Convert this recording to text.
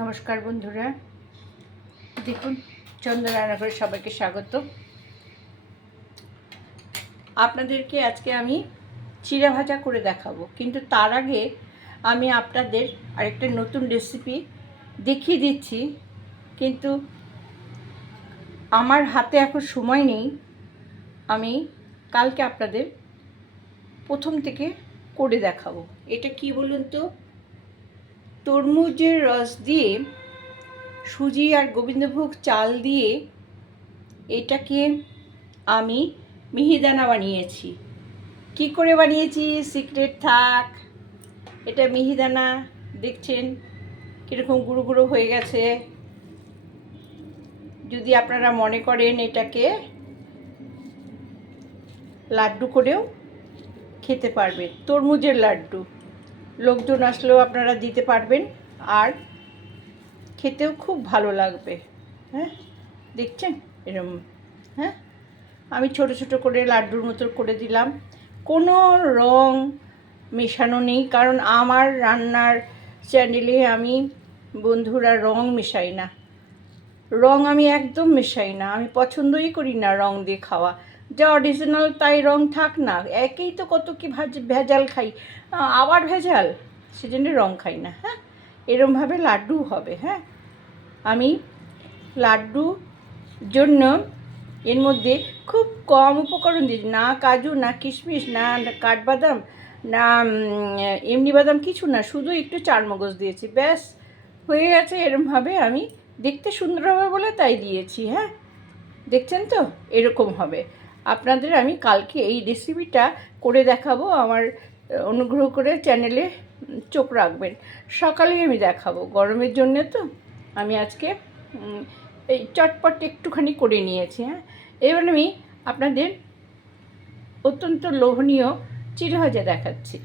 নমস্কার বন্ধুরা, দেখুন চন্দনা রান্নাঘরে সবাইকে স্বাগত। আপনাদেরকে আজকে আমি চিড়া ভাজা করে দেখাবো, কিন্তু তার আগে আমি আপনাদের আরেকটা নতুন রেসিপি দেখিয়ে দিচ্ছি। কিন্তু আমার হাতে এখন সময় নেই, আমি কালকে আপনাদের প্রথম থেকে করে দেখাবো। এটা কি বলুন তো, তরমুজের রস দিয়ে সুজি আর গোবিন্দভোগ চাল দিয়ে এটাকে আমি মিহিদানা বানিয়েছি। কি করে বানিয়েছি সিক্রেট থাক। এটা মিহিদানা, দেখছেন কীরকম গুঁড়ো গুঁড়ো হয়ে গেছে। যদি আপনারা মনে করেন এটাকে লাড্ডু করেও খেতে পারবেন, তরমুজের লাড্ডু, লোকজন আসলেও আপনারা দিতে পারবেন, আর খেতেও খুব ভালো লাগবে। হ্যাঁ, দেখছেন এরকম। হ্যাঁ, আমি ছোট ছোট করে লাড্ডুর মতো করে দিলাম। কোনো রং মেশানো নেই, কারণ আমার রান্নার চ্যানেলে আমি বন্ধুরা রং মেশাই না, রং আমি একদম মেশাই না। আমি পছন্দই করি না রং দিয়ে খাওয়া। যা অরিজিনাল তাই রং থাক না, একেই তো কত কি ভেজাল খাই, আবার ভেজাল, সেজন্য রং খাই না। হ্যাঁ, এরমভাবে লাড্ডু হবে। হ্যাঁ, আমি লাড্ডু জন্য এর মধ্যে খুব কম উপকরণ দিয়েছি, না কাজু, না কিশমিশ, না কাঠবাদাম, না এমনি বাদাম, কিছু না, শুধু একটু চারমগজ দিয়েছি, ব্যাস হয়ে গেছে। এরমভাবে আমি দেখতে সুন্দর হবে বলে তাই দিয়েছি। হ্যাঁ, দেখছেন তো, এরকম হবে। আপনাদের আমি কালকে এই রেসিপিটা করে দেখাবো। আমার অনুগ্রহ করে চ্যানেলে চোখ রাখবেন, সকালেই আমি দেখাবো। গরমের জন্য তো আমি আজকে এই চটপট একটুখানি করে নিয়েছি। হ্যাঁ, এবার আমি আপনাদের অত্যন্ত লোভনীয় চিড়া ভাজা দেখাচ্ছি।